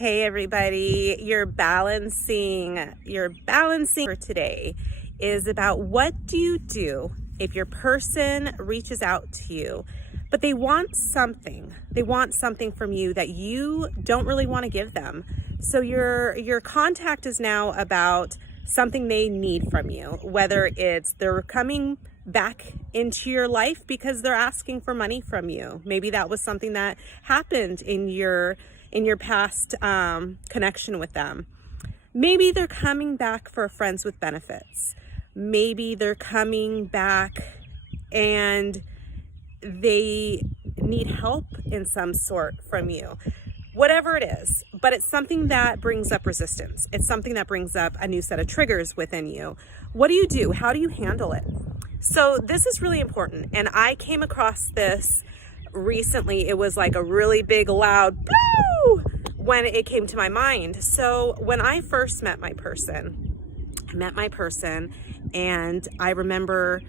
Hey everybody, your balancing for today is about what do you do if your person reaches out to you, but they want something from you that you don't really want to give them. So your contact is now about something they need from you, whether it's they're coming back into your life because they're asking for money from you. Maybe that was something that happened in your past connection with them. Maybe they're coming back for friends with benefits. Maybe they're coming back and they need help in some sort from you. Whatever it is, but it's something that brings up resistance. It's something that brings up a new set of triggers within you. What do you do? How do you handle it? So this is really important. And I came across this recently. It was like a really big, loud boo when it came to my mind. So when I first met my person, and I remember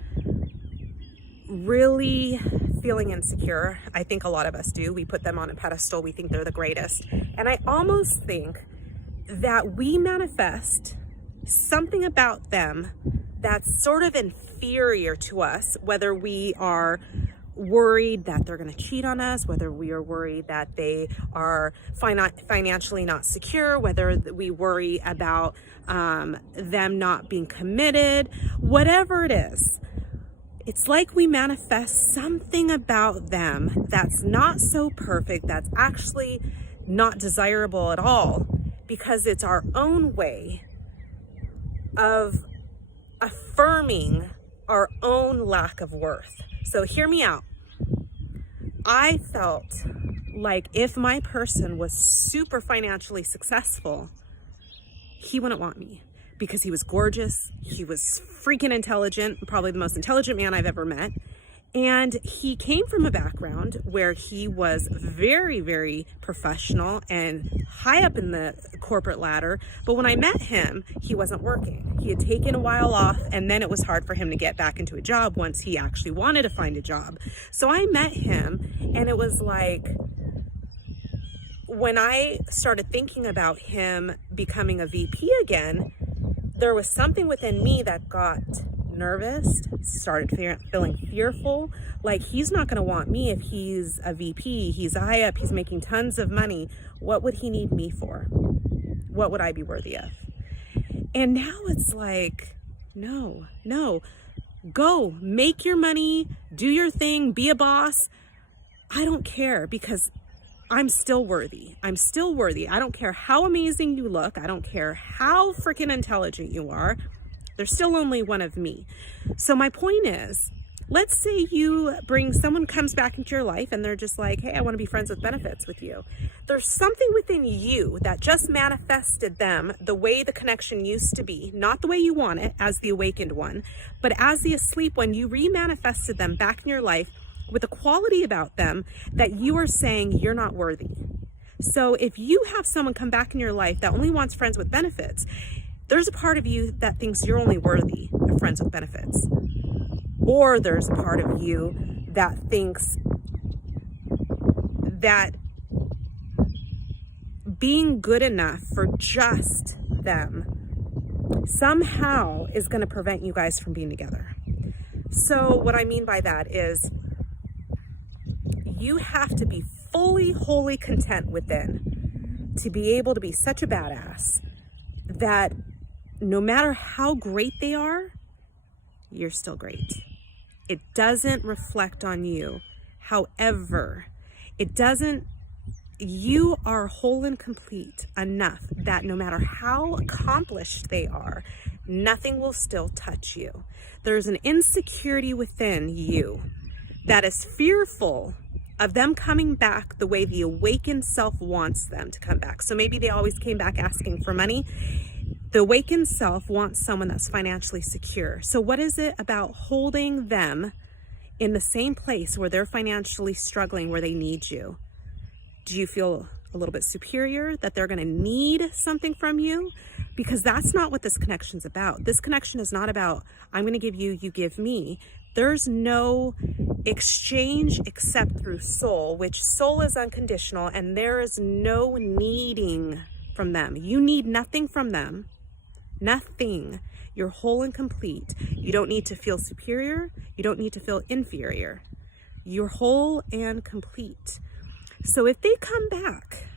really feeling insecure. I think a lot of us do. We put them on a pedestal. We think they're the greatest. And I almost think that we manifest something about them that's sort of inferior to us, whether we are worried that they're going to cheat on us, whether we are worried that they are financially not secure, whether we worry about them not being committed, whatever it is. It's like we manifest something about them that's not so perfect, that's actually not desirable at all, because it's our own way of affirming our own lack of worth. So hear me out. I felt like if my person was super financially successful, he wouldn't want me because he was gorgeous. He was freaking intelligent, probably the most intelligent man I've ever met. And he came from a background where he was very, very professional and high up in the corporate ladder. But when I met him, he wasn't working. He had taken a while off, and then it was hard for him to get back into a job once he actually wanted to find a job. So I met him, and it was like, when I started thinking about him becoming a VP again, there was something within me that got nervous, started feeling fearful, like he's not going to want me if he's a VP, he's high up, he's making tons of money. What would he need me for? What would I be worthy of? And now it's like, no, go make your money, do your thing, be a boss. I don't care, because I'm still worthy. I'm still worthy. I don't care how amazing you look. I don't care how freaking intelligent you are. There's still only one of me. So my point is, let's say someone comes back into your life and they're just like, hey, I want to be friends with benefits with you. There's something within you that just manifested them the way the connection used to be, not the way you want it as the awakened one, but as the asleep one, you remanifested them back in your life with a quality about them that you are saying you're not worthy. So if you have someone come back in your life that only wants friends with benefits, there's a part of you that thinks you're only worthy of friends with benefits. Or there's a part of you that thinks that being good enough for just them somehow is going to prevent you guys from being together. So what I mean by that is you have to be fully, wholly content within to be able to be such a badass that no matter how great they are, you're still great. It doesn't reflect on you. However, you are whole and complete enough that no matter how accomplished they are, nothing will still touch you. There's an insecurity within you that is fearful of them coming back the way the awakened self wants them to come back. So maybe they always came back asking for money. The awakened self wants someone that's financially secure. So what is it about holding them in the same place where they're financially struggling, where they need you? Do you feel a little bit superior, that they're going to need something from you, because that's not what this connection's about. This connection is not about, I'm going to give you, you give me. There's no exchange except through soul, which soul is unconditional, and there is no needing from them. You need nothing from them. Nothing. You're whole and complete. You don't need to feel superior. You don't need to feel inferior. You're whole and complete. So if they come back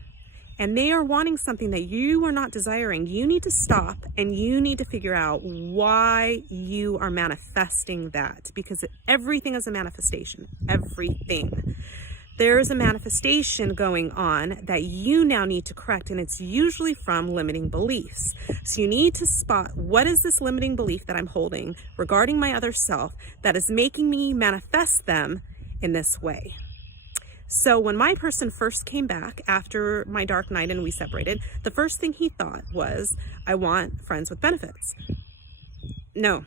and they are wanting something that you are not desiring, you need to stop and you need to figure out why you are manifesting that, because everything is a manifestation. Everything. There is a manifestation going on that you now need to correct, and it's usually from limiting beliefs. So you need to spot, what is this limiting belief that I'm holding regarding my other self that is making me manifest them in this way? So when my person first came back after my dark night and we separated, the first thing he thought was, I want friends with benefits. No.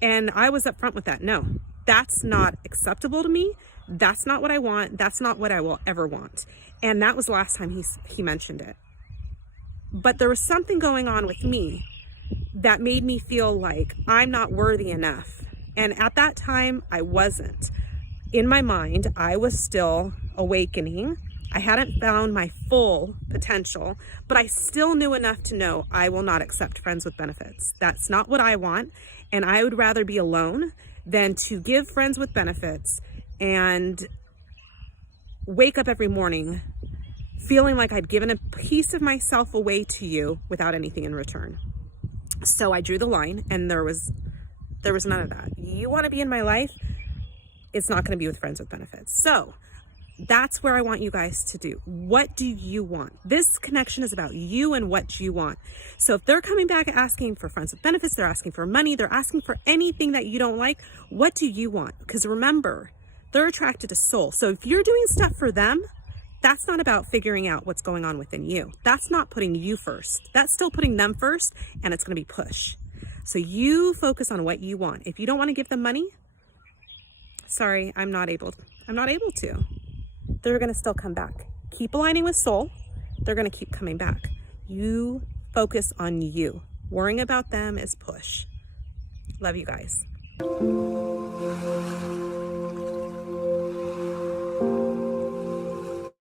And I was upfront with that. No, that's not acceptable to me. That's not what I want. That's not what I will ever want. And that was the last time he mentioned it. But there was something going on with me that made me feel like I'm not worthy enough. And at that time, I wasn't. In my mind, I was still awakening. I hadn't found my full potential, but I still knew enough to know I will not accept friends with benefits. That's not what I want. And I would rather be alone than to give friends with benefits and wake up every morning feeling like I'd given a piece of myself away to you without anything in return. So I drew the line, and there was none of that. You want to be in my life? It's not going to be with friends with benefits. So that's where I want you guys to do. What do you want? This connection is about you and what you want. So if they're coming back asking for friends with benefits, they're asking for money, they're asking for anything that you don't like, what do you want? Because remember, they're attracted to soul. So if you're doing stuff for them, that's not about figuring out what's going on within you. That's not putting you first. That's still putting them first, and it's going to be push. So you focus on what you want. If you don't want to give them money, sorry, I'm not able to. They're going to still come back. Keep aligning with soul. They're going to keep coming back. You focus on you. Worrying about them is push. Love you guys.